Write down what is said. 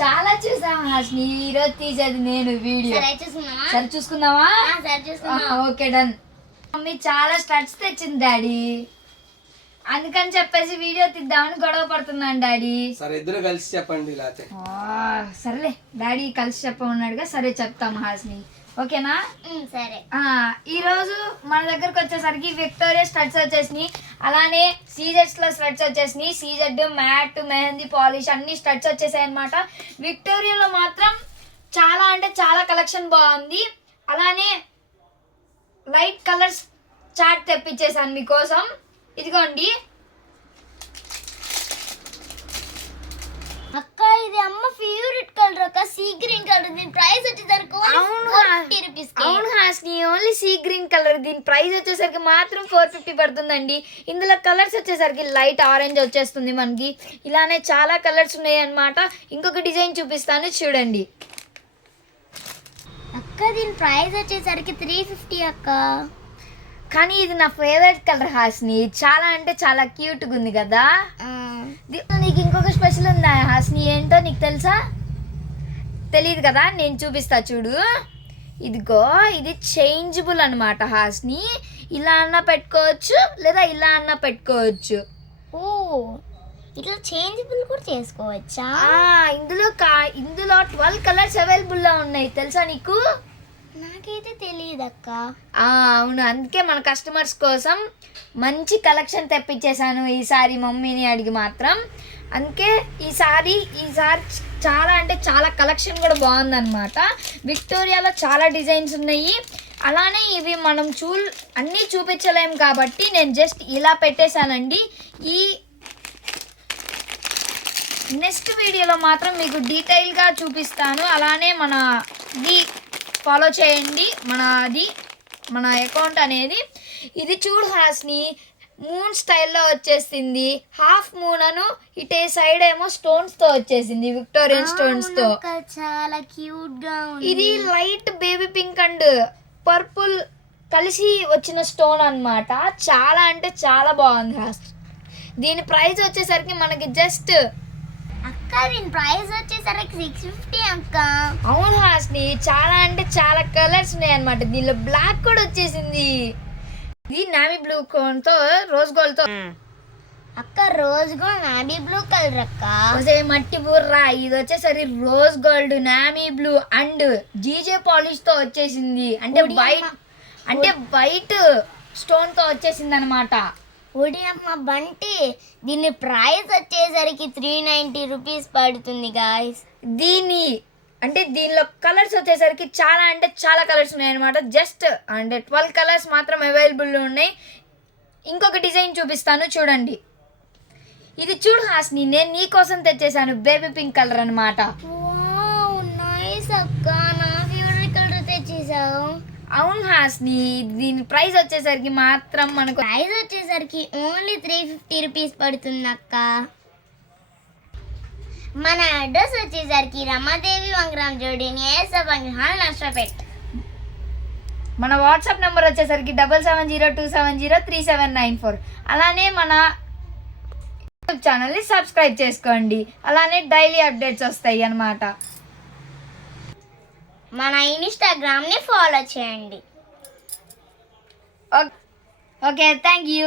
చాలా చూసాం హాస్ని. ఈరోజు తీసేది నేను వీడియో. సరే చూసుకుందామా? Okay done. మమ్మీ చాలా స్టడ్స్ తెచ్చింది డాడీ, అందుకని చెప్పేసి వీడియో తీద్దామని గొడవ పడుతున్నాను డాడీ. సరే ఇద్దరు కలిసి చెప్పండి. సరేలే డాడీ కలిసి చెప్పమన్నాడుగా, సరే చెప్తాం హాస్ని. ఓకేనా? సరే. ఈ రోజు మన దగ్గరకు వచ్చేసరికి విక్టోరియా స్టడ్స్ వచ్చేసినాయి, అలానే సీజెడ్స్ లో స్టడ్స్ వచ్చేసినాయి. సీజెడ్, మ్యాట్, మెహందీ పాలిష్ అన్ని స్టడ్స్ వచ్చేసాయి అనమాట. విక్టోరియాలో మాత్రం చాలా అంటే చాలా కలెక్షన్ బాగుంది. అలానే లైట్ కలర్స్ చాట్ తెప్పించేసాను మీకోసం. ఇదిగోండి అక్క, ఇది అమ్మ ఫేవరెట్ కలర్ అక్క, సీ గ్రీన్ కలర్. దీని ప్రైస్ వచ్చేసరికి అవును Hasni, only sea green colour. దీని ప్రైస్ వచ్చేసరికి మాత్రం 450 పడుతుందండి. ఇందులో కలర్స్ వచ్చేసరికి లైట్ ఆరెంజ్ వచ్చేస్తుంది మనకి. ఇలానే చాలా కలర్స్ ఉన్నాయి అన్నమాట. ఇంకొక డిజైన్ చూపిస్తాను చూడండి. అక్క దీని ప్రైస్ వచ్చేసరికి 350 అక్క. కానీ ఇది నా ఫేవరెట్ కలర్ హాస్ని, చాలా అంటే చాలా క్యూట్గా ఉంది కదా. నీకు ఇంకొక స్పెషల్ ఉందా హాస్ని? ఏంటో నీకు తెలుసా? తెలియదు కదా, నేను చూపిస్తా చూడు. ఇదిగో, ఇది చేంజబుల్ అనమాట హాస్ని. ఇలా అన్నా పెట్టుకోవచ్చు లేదా ఇలా అన్నా పెట్టుకోవచ్చు. ఓ, ఇట్లా చేంజబుల్ కూడా చేసుకోవచ్చా? ఇందులో 12 కలర్స్ అవైలబుల్లో ఉన్నాయి, తెలుసా నీకు? నాకైతే తెలియదు అక్క. అవును, అందుకే మన కస్టమర్స్ కోసం మంచి కలెక్షన్ తెప్పించేశాను ఈసారి మమ్మీని అడిగి మాత్రం. అందుకే ఈసారి చాలా అంటే చాలా కలెక్షన్ కూడా బాగుందన్నమాట. విక్టోరియాలో చాలా డిజైన్స్ ఉన్నాయి. అలానే ఇవి మనం అన్నీ చూపించలేము కాబట్టి నేను జస్ట్ ఇలా పెట్టేశానండి. ఈ నెక్స్ట్ వీడియోలో మాత్రం మీకు డీటెయిల్గా చూపిస్తాను. అలానే మనది ఫాలో చేయండి, మన అకౌంట్ అనేది. ఇది చూడు హాస్ని, మూన్ స్టైల్లో వచ్చేసింది. హాఫ్ మూన్ అను ఇటే సైడ్ ఏమో స్టోన్స్తో వచ్చేసింది, విక్టోరియన్ స్టోన్స్తో. చాలా క్యూట్ గా ఉంది. ఇది light baby pink and purple కలిసి వచ్చిన స్టోన్ అన్నమాట. చాలా అంటే చాలా బాగుంది హాస్. దీని ప్రైస్ వచ్చేసరికి మనకి జస్ట్ అక్క, దీని ప్రైస్ వచ్చేసరికి 650 అక్క. అవును హాస్ని, చాలా అంటే చాలా కలర్స్ ఉన్నాయి అనమాట. దీనిలో బ్లాక్ కూడా వచ్చేసింది. ఇది నావీ బ్లూ తో రోజ్ గోల్డ్ తో. అక్క, rose gold navy blue colour అక్క. మట్టి బుర్రా, ఇది వచ్చేసరి rose gold, navy blue and GJ polish తో వచ్చేసింది. అంటే వైట్ స్టోన్ తో వచ్చేసింది అనమాట. ఒడి అమ్మ బంటి, దీని ప్రైస్ వచ్చేసరికి 390 రూపీస్ పడుతుంది గాయస్. దీనిలో కలర్స్ వచ్చేసరికి చాలా అంటే చాలా కలర్స్ ఉన్నాయి అనమాట. జస్ట్ 12 కలర్స్ మాత్రం అవైలబుల్ ఉన్నాయి. ఇంకొక డిజైన్ చూపిస్తాను చూడండి. ఇది చూడు హాస్ని, నేను నీ కోసం తెచ్చేసాను బేబీ పింక్ కలర్ అనమాట. నైస్ అక్క, నా ఫేవరెట్ కలర్ తెచ్చేసావు. అవును హాస్ని, దీని ప్రైస్ వచ్చేసరికి మాత్రం మనకు ఓన్లీ 350 రూపీస్ పడుతుంది అక్క. మన అడ్రస్ వచ్చేసరికి రమాదేవి వంగరం జోడి హాల్ నర్సపేట్. మన వాట్సాప్ నెంబర్ వచ్చేసరికి 7702703794. అలానే మన యూట్యూబ్ ఛానల్ని సబ్స్క్రైబ్ చేసుకోండి. అలానే డైలీ అప్డేట్స్ వస్తాయి అన్నమాట. మన ఇన్స్టాగ్రామ్ని ఫాలో చేయండి. Okay, thank you.